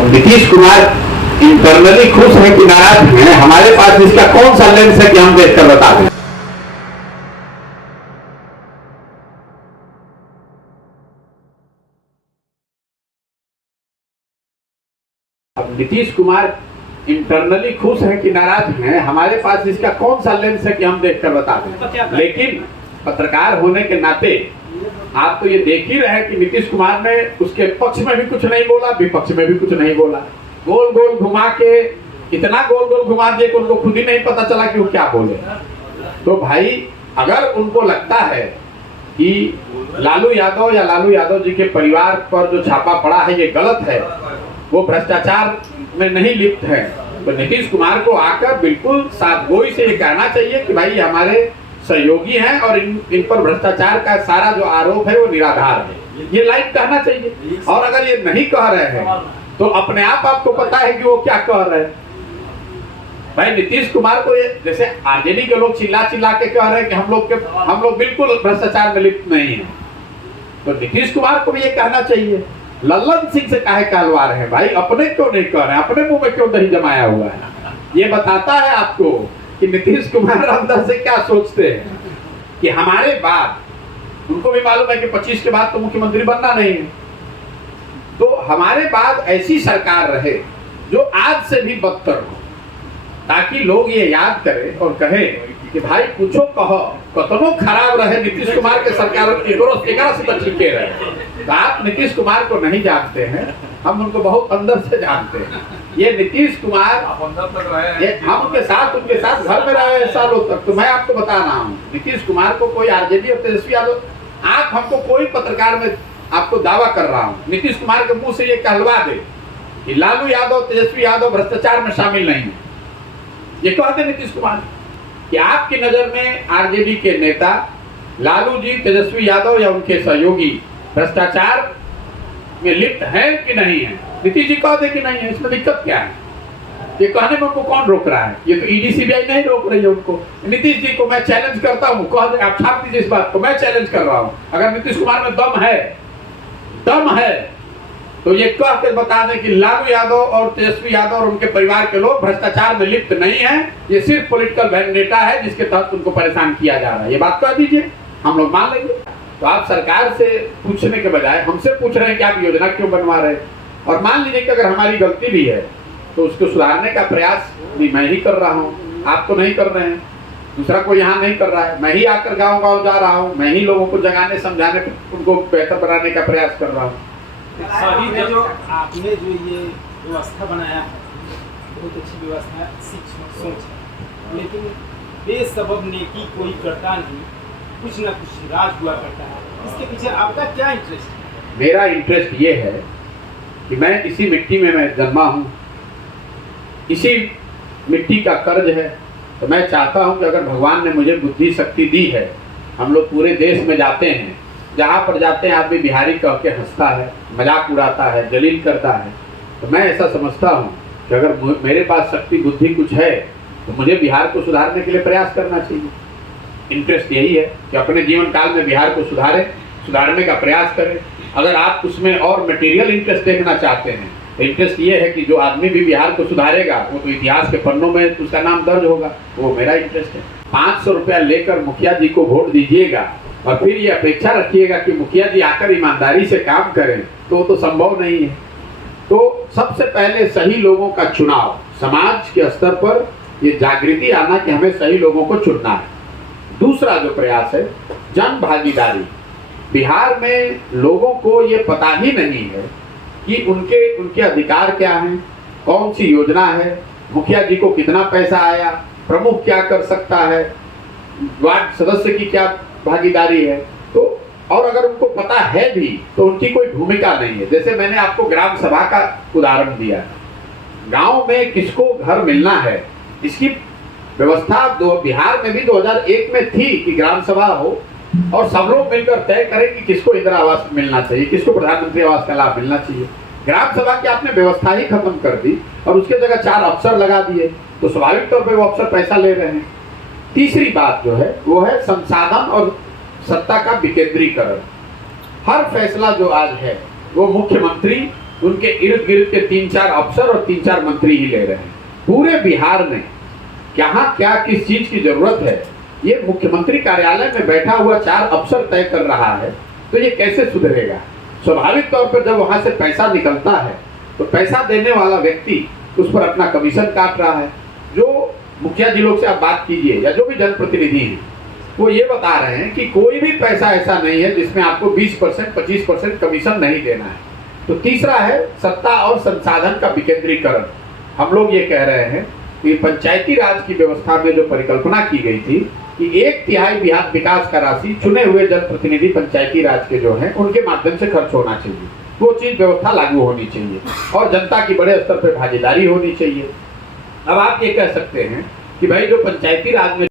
अब नीतीश कुमार इंटरनली खुश है कि नाराज हैं, हमारे पास इसका कौन सा लेंस है कि हम देखकर बता दें। अब नीतीश कुमार इंटरनली खुश है कि नाराज हैं, हमारे पास इसका कौन सा लेंस है कि हम देखकर बता दें। लेकिन पत्रकार होने के नाते आप तो ये देख ही रहे कि नीतीश कुमार ने उसके पक्ष में भी कुछ नहीं बोला, विपक्ष में भी कुछ नहीं बोला। गोल गोल घुमा के इतना गोल गोल घुमा दिए कि उनको खुद ही नहीं पता चला कि वो क्या बोले। तो भाई अगर उनको लगता है कि लालू यादव या लालू यादव जी के परिवार पर जो छापा पड़ा है ये गलत है, वो भ्रष्टाचार में नहीं लिप्त है, तो नीतीश कुमार को आकर बिल्कुल साफगोई से ये कहना चाहिए कि भाई हमारे सहयोगी हैं और इन पर भ्रष्टाचार का सारा जो आरोप है वो निराधार है, ये लाइव कहना चाहिए। और अगर ये नहीं कह रहे हैं तो अपने आप आपको पता है कि वो क्या कह रहे हैं। भाई नीतीश कुमार को ये जैसे आरजेडी के लोग चिल्ला चिल्ला के कह रहे हैं कि हम लोग बिल्कुल भ्रष्टाचार में लिप्त नहीं है, तो नीतीश कुमार को भी ये कहना चाहिए। लल्लन सिंह से काहे कहलवा रहे हैं भाई, अपने क्यों नहीं कह रहे हैं, अपने मुंह में क्यों दही जमाया हुआ है। ये बताता है आपको कि नीतीश कुमार अंदर से क्या सोचते हैं कि हमारे बाद उनको भी मालूम है कि 25 के बाद तो मुख्यमंत्री बनना नहीं है, तो हमारे बाद ऐसी सरकार रहे जो आज से भी बदतर हो, ताकि लोग ये याद करें और कहें कि भाई कुछो कहो कतनो खराब रहे नीतीश कुमार के सरकार से तो ठीक रहे। तो आप नीतीश कुमार को नहीं जानते हैं, हम उनको बहुत अंदर से जानते हैं। ये नीतीश कुमार हम उनके साथ घर में रहे सालों तक, तो मैं आपको बता रहा हूँ नीतीश कुमार को कोई आरजेडी और तेजस्वी यादव, आप हमको कोई पत्रकार में आपको दावा कर रहा हूँ नीतीश कुमार के मुंह से ये कहलवा दे कि लालू यादव तेजस्वी यादव भ्रष्टाचार में शामिल नहीं है, ये कहते नीतीश कुमार कि आपकी नजर में आरजेडी के नेता लालू जी तेजस्वी यादव या उनके सहयोगी भ्रष्टाचार में लिप्त है कि नहीं है, नीतीश जी कहते कि नहीं है, इसमें दिक्कत क्या है। ये कहने में उनको कौन रोक रहा है, ये तो ईडी सीबीआई नहीं रोक रही है उनको। नीतीश जी को मैं चैलेंज करता हूँ, कह दे आप छाप दीजिए इस बात को, मैं चैलेंज कर रहा हूँ, अगर नीतीश कुमार में दम है तो ये कह के बता दें कि लालू यादव और तेजस्वी यादव और उनके परिवार के लोग भ्रष्टाचार में लिप्त नहीं है, ये सिर्फ पॉलिटिकल वेंडेटा है जिसके तहत उनको परेशान किया जा रहा है, ये बात कह दीजिए, हम लोग मान लेंगे। तो आप सरकार से पूछने के बजाय हमसे पूछ रहे हैं कि आप योजना क्यों बनवा रहे हैं। और मान लीजिए कि अगर हमारी गलती भी है तो उसको सुधारने का प्रयास भी मैं ही कर रहा हूँ, आप तो नहीं कर रहे हैं, दूसरा कोई यहाँ नहीं कर रहा है, मैं ही आकर गाँव गाँव जा रहा हूँ, मैं ही लोगों को जगाने समझाने उनको बेहतर बनाने का प्रयास कर रहा हूँ। सही जो आपने जो ये व्यवस्था बनाया है बहुत अच्छी व्यवस्था सोच है, लेकिन बेसबब नेकी कोई करता नहीं, कुछ ना कुछ राज हुआ करता है, इसके पीछे आपका क्या इंटरेस्ट है? मेरा इंटरेस्ट ये है कि मैं इसी मिट्टी में मैं जन्मा हूँ, इसी मिट्टी का कर्ज है, तो मैं चाहता हूँ कि अगर भगवान ने मुझे बुद्धि शक्ति दी है, हम लोग पूरे देश में जाते हैं, जहाँ पर जाते हैं आदमी बिहारी कह के हंसता है, मजाक उड़ाता है, जलील करता है, तो मैं ऐसा समझता हूँ कि अगर मेरे पास शक्ति बुद्धि कुछ है तो मुझे बिहार को सुधारने के लिए प्रयास करना चाहिए। इंटरेस्ट यही है कि अपने जीवन काल में बिहार को सुधारने का प्रयास करें। अगर आप उसमें और मटेरियल इंटरेस्ट देखना चाहते हैं तो इंटरेस्ट ये है कि जो आदमी भी बिहार को सुधारेगा वो तो इतिहास के पन्नों में उसका नाम दर्ज होगा, वो मेरा इंटरेस्ट है। 500 रुपया लेकर मुखिया जी को वोट दीजिएगा और फिर ये अपेक्षा रखिएगा कि मुखिया जी आकर ईमानदारी से काम करें, तो संभव नहीं है। तो सबसे पहले सही लोगों का चुनाव, समाज के स्तर पर ये जागृति आना कि हमें सही लोगों को चुनना है। दूसरा जो प्रयास है जन भागीदारी, बिहार में लोगों को ये पता ही नहीं है कि उनके अधिकार क्या हैं, कौन सी योजना है, मुखिया जी को कितना पैसा आया, प्रमुख क्या कर सकता है, वार्ड सदस्य की क्या भागीदारी है। तो और अगर उनको पता है भी तो उनकी कोई भूमिका नहीं है। जैसे मैंने आपको ग्राम सभा का उदाहरण दिया, गांव में किसको घर मिलना है, इसकी व्यवस्था बिहार में भी 2001 में थी कि ग्राम सभा हो और सब लोग मिलकर तय करें कि किसको इंदिरा आवास मिलना चाहिए, किसको प्रधानमंत्री आवास का लाभ मिलना चाहिए। ग्राम सभा की आपने व्यवस्था ही खत्म कर दी और उसके जगह 4 अफसर लगा दिए, तो स्वाभाविक तौर पर वो अफसर पैसा ले रहे हैं। तीसरी बात जो है वो है संसाधन और सत्ता का विकेंद्रीकरण। हर फैसला जो आज है वो मुख्यमंत्री उनके इर्द गिर्द के 3-4 अफसर और 3-4 मंत्री ही ले रहे हैं। पूरे बिहार में कहाँ क्या किस चीज की जरूरत है ये मुख्यमंत्री कार्यालय में बैठा हुआ 4 अफसर तय कर रहा है, तो ये कैसे सुधरेगा? स्वाभाविक तौर पर जब वहां से पैसा निकलता है तो पैसा देने वाला व्यक्ति उस पर अपना कमीशन काट रहा है। जो मुखिया जी लोग से आप बात कीजिए या जो भी जनप्रतिनिधि हैं, वो ये बता रहे हैं कि कोई भी पैसा ऐसा नहीं है जिसमें आपको 20% 25% कमीशन नहीं देना है। तो तीसरा है सत्ता और संसाधन का विकेंद्रीकरण। हम लोग ये कह रहे हैं कि पंचायती राज की व्यवस्था में जो परिकल्पना की गई थी कि 1/3 विकास का राशि चुने हुए जनप्रतिनिधि पंचायती राज के जो हैं उनके माध्यम से खर्च होना चाहिए, वो चीज व्यवस्था लागू होनी चाहिए और जनता की बड़े स्तर पर भागीदारी होनी चाहिए। अब आप ये कह सकते हैं कि भाई जो पंचायती राज में